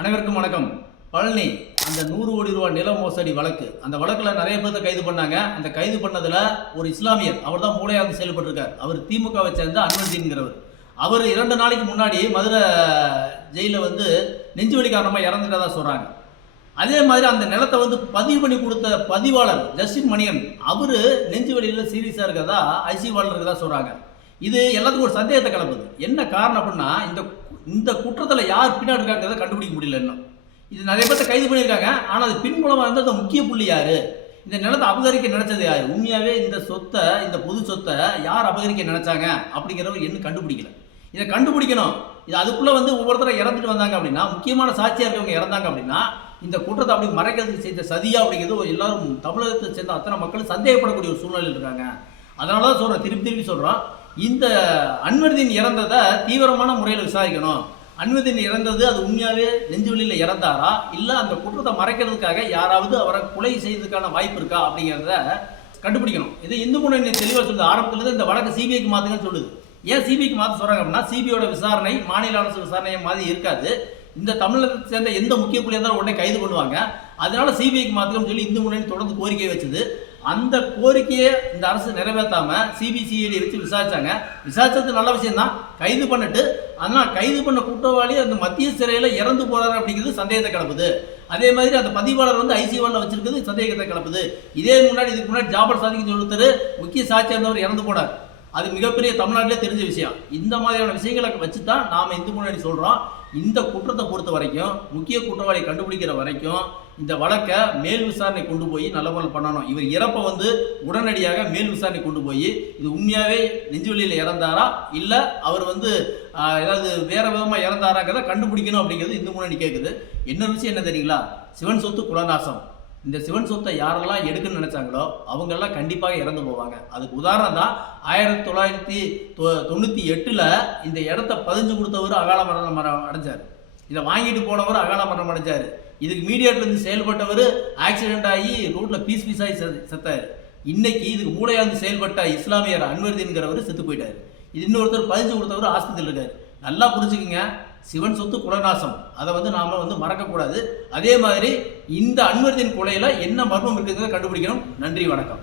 அனைவருக்கும் வணக்கம். பழனி அந்த 100 கோடி ரூபாய் நில மோசடி வழக்கு, அந்த வழக்கில் நிறைய பேர்த்த கைது பண்ணாங்க. அந்த கைது பண்ணதில் ஒரு இஸ்லாமியர், அவர் தான் மூளையாக செயல்பட்டிருக்கார். அவர் திமுகவை சேர்ந்த அன்வர்தீன்கிறவர். அவர் 2 நாளைக்கு முன்னாடி மதுரை ஜெயிலில் நெஞ்சுவலி காரணமாக இறந்துட்டதா சொல்கிறாங்க. அதே மாதிரி அந்த நிலத்தை பதிவு பண்ணி கொடுத்த பதிவாளர் ஜஸ்டின் மணியன், அவர் நெஞ்சுவலியில் சீரியஸாக இருக்கிறதா ஐசியூவில் இருக்கிறதா சொல்கிறாங்க. இது எல்லாத்துக்கும் ஒரு சந்தேகத்தை கிளப்புது. என்ன காரணம் அப்படின்னா, இந்த குற்றத்தில் யார் பின்னாடி இருக்காங்கிறத கண்டுபிடிக்க முடியல இன்னும். இது நிறைய பேர்த்த கைது பண்ணியிருக்காங்க. ஆனால் அது பின்புலமாக இருந்த அந்த முக்கிய புள்ளி யார், இந்த நிலத்தை அபகரிக்க நினைச்சது யார், உண்மையாகவே இந்த சொத்தை, இந்த பொது சொத்தை யார் அபகரிக்க நினைச்சாங்க அப்படிங்கிறவர் இன்னும் கண்டுபிடிக்கல. இதை கண்டுபிடிக்கணும். இது அதுக்குள்ளே ஒவ்வொருத்தரும் இறந்துட்டு வந்தாங்க அப்படின்னா, முக்கியமான சாட்சியாக இருக்கவங்க இறந்தாங்க அப்படின்னா, இந்த குற்றத்தை அப்படி மறைக்கிறதுக்கு செய்த சதியா அப்படிங்கிறது எல்லாரும் தமிழகத்தை சேர்ந்த அத்தனை மக்கள் சந்தேகப்படக்கூடிய ஒரு சூழ்நிலையில் இருக்காங்க. அதனால தான் சொல்கிறேன், திருப்பி சொல்கிறோம், இந்த அன்வர்தீன் இறந்ததை தீவிரமான முறையில் விசாரிக்கணும். அன்வர்தீன் இறந்தது அது உண்மையாகவே நெஞ்சுவலியில் இறந்தாரா, இல்லை அந்த குற்றத்தை மறைக்கிறதுக்காக யாராவது அவரை கொலை செய்யறதுக்கான வாய்ப்பு இருக்கா அப்படிங்கிறத கண்டுபிடிக்கணும். இது இந்து முன்னணி தெளிவாக சொல்லுது. ஆரம்பத்தில் இந்த வழக்கு சிபிஐக்கு மாற்றுங்கன்னு சொல்லுது. ஏன் சிபிஐக்கு மாற்ற சொல்கிறாங்க அப்படின்னா, சிபிஐயோட விசாரணை மாநில அரசு விசாரணை மாதிரி இருக்காது. இந்த தமிழகத்தை சேர்ந்த எந்த முக்கிய புள்ளியாக இருந்தாலும் உடனே கைது பண்ணுவாங்க. அதனால சிபிஐக்கு மாற்றுக்கணும்னு சொல்லி இந்து முன்னணி தொடர்ந்து கோரிக்கை வச்சது. அந்த கோரிக்கையை இந்த அரசு நிறைவேற்றாம சிபிசிஐடி வச்சு விசாரிச்சாங்க. விசாரிச்சது நல்ல விஷயம் தான், கைது பண்ணிட்டு. ஆனால் கைது பண்ண குற்றவாளி அந்த மத்திய சிறையில் இறந்து போறாரு அப்படிங்கிறது சந்தேகத்தை கிளப்புது. அதே மாதிரி அந்த பதிவாளர் ஐசியூவில் வச்சிருக்கிறது சந்தேகத்தை கிளப்புது. இதுக்கு முன்னாடி ஜாபர் சாதிக்கு ஒருத்தர் முக்கிய சாட்சியாக இருந்தவர் இறந்து போனார். அது மிகப்பெரிய தமிழ்நாட்டிலே தெரிஞ்ச விஷயம். இந்த மாதிரியான விஷயங்களை வச்சு தான் நாம் இந்து முன்னாடி சொல்கிறோம், இந்த குற்றத்தை பொறுத்த வரைக்கும், முக்கிய குற்றவாளி கண்டுபிடிக்கிற வரைக்கும் இந்த வழக்கை மேல் விசாரணை கொண்டு போய் நல்ல முறையில் பண்ணணும். இவர் இறப்பை உடனடியாக மேல் விசாரணை கொண்டு போய் இது உண்மையாகவே நெஞ்சுவலியில் இறந்தாரா, இல்லை அவர் ஏதாவது வேற விதமாக இறந்தாராங்கிறத கண்டுபிடிக்கணும் அப்படிங்கிறது இந்து முன்னணி கேட்குது. இன்னொரு விஷயம் என்ன தெரியுங்களா, சிவன் சொத்து குலநாசம். இந்த சிவன் சொத்தை யாரெல்லாம் எடுக்கணும்னு நினைச்சாங்களோ அவங்கெல்லாம் கண்டிப்பாக இறந்து போவாங்க. அதுக்கு உதாரணம் தான் 1998 இந்த இடத்த பதிஞ்சு கொடுத்தவர் அகால மரணம் அடைஞ்சார். இதை வாங்கிட்டு போனவர் அகால மரணம் அடைஞ்சார். இதுக்கு மீடியாட்டிலிருந்து செயல்பட்டவர் ஆக்சிடென்ட் ஆகி ரோட்ல பீஸாகி செத்தார். இன்னைக்கு இதுக்கு மூளையாந்து செயல்பட்ட இஸ்லாமியர் அன்வர்தீன்கிறவர் செத்து போயிட்டார். இது இன்னொருத்தர் பதிஞ்சு கொடுத்தவர் ஆஸ்பத்திரியில் இருக்காரு. நல்லா புரிஞ்சுக்குங்க, சிவன் சொத்து குலநாசம், அதை நாம மறக்கக்கூடாது. அதே மாதிரி இந்த அன்வர்தீன் கொலையில என்ன மர்மம் இருக்குங்கிறத கண்டுபிடிக்கணும். நன்றி, வணக்கம்.